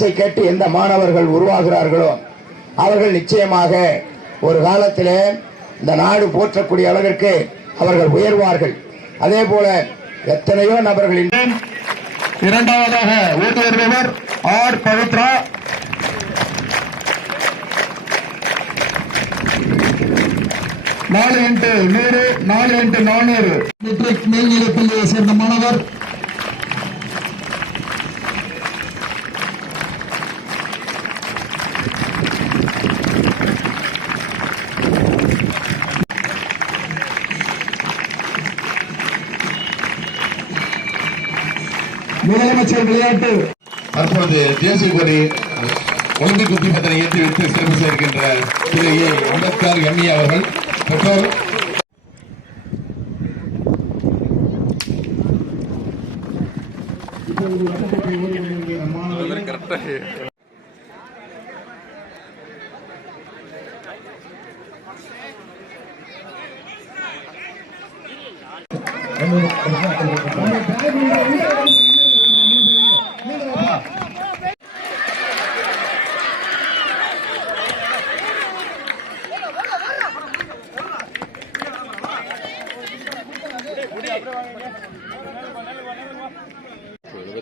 பேச்சை கேட்டு எந்த மாணவர்கள் உருவாகிறார்களோ அவர்கள் நிச்சயமாக ஒரு காலத்திலே இந்த நாடு போற்றக்கூடிய அளவிற்கு அவர்கள் உயர்வார்கள். அதே போல எத்தனையோ நபர்கள் இன்று இரண்டாவதாக ஓட்டு வருபவர் ஆர் பவித்ரா. நாலு இன்ட்டு நூறு நாலு இன்ட்டு நானூறு. மெட்ரிக் மேல்நிலைப் பள்ளியை சேர்ந்த மாணவர் முதலமைச்சர் விளையாட்டு. தற்பொழுது தேசிய கொடி ஒலிம்பிக் குத்திமத்தனை ஏற்றி வைத்து சிறப்பு சேர்க்கின்ற திரு ஏ. அம்பேத்கர் எம்இ அவர்கள் பெற்றோர்.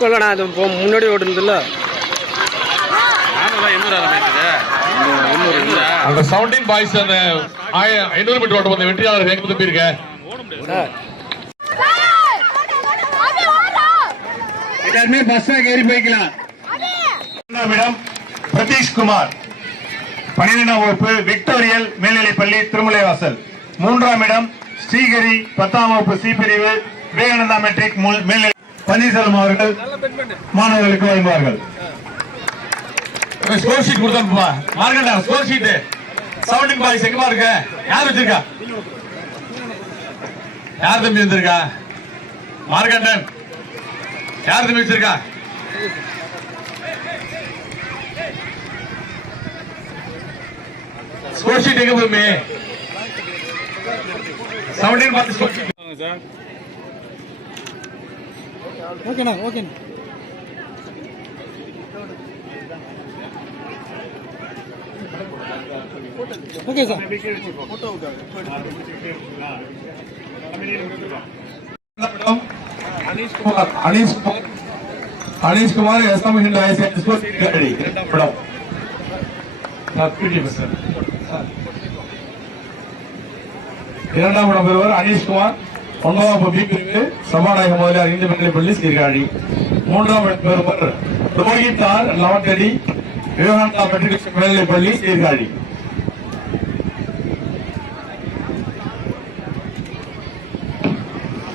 இல்லைண்ணா அது முன்னாடி ஓடுனதில்ல அந்த சவுண்டிங் பாய்ஸ் அந்த ஐநூறு மீட்டர் ஓட்டம் வந்த வெற்றியாளர் எங்க இருக்க. எல்லாருமே பஸ் ஏறி போய்க்கலாம். இடம் பிரதீஷ் குமார் பன்னிரெண்டாம் வகுப்பு விக்டோரியல் மேல்நிலைப்பள்ளி திருமலைவாசல். மூன்றாம் இடம் ஸ்ரீகரி பத்தாம் வகுப்பு சி பிரிவு விவேகானந்தா மெட்ரிக் முல்- மேல்நிலை பன்னீர்செல்வம் அவர்கள் மாணவர்களுக்கு வழங்குவார்கள். ஸ்கோர் ஷீட் கொடுத்தா மார்க்கண்டா ஸ்கோர் ஷீட் சவுண்டிங் பாய்ஸ் எங்கமா இருக்க? யார் வச்சிருக்கா? யார் தம்பி வந்திருக்கா? மார்க்கண்டன் யார் தம்பி வச்சிருக்கா? ஸ்கோர் ஷீட் எங்க போயுமே சவுண்டிங் ஸ்கோர் ஷீட் ஓகேண்ணா ஓகேண்ணா. Okay sir. Aneesh Kumar Aneesh Kumar Aneesh SM Hind படம். சார். இரண்டாம் இடம் பெறுவர் அனீஷ்குமார். ஒன்பதாம் பி பிரிவு சபாநாயக முதலியார் இந்து பள்ளி சீர்காழி மூன்றாம் இடம் பெறுவர் ரோஹித் ஆர் லவட்டடி விவேகானந்தா மெட்ரிக் மேல்நிலைப்பள்ளி சீர்காழி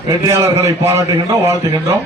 வெற்றியாளர்களை பாராட்டுகின்றோம் வாழ்த்துகின்றோம்.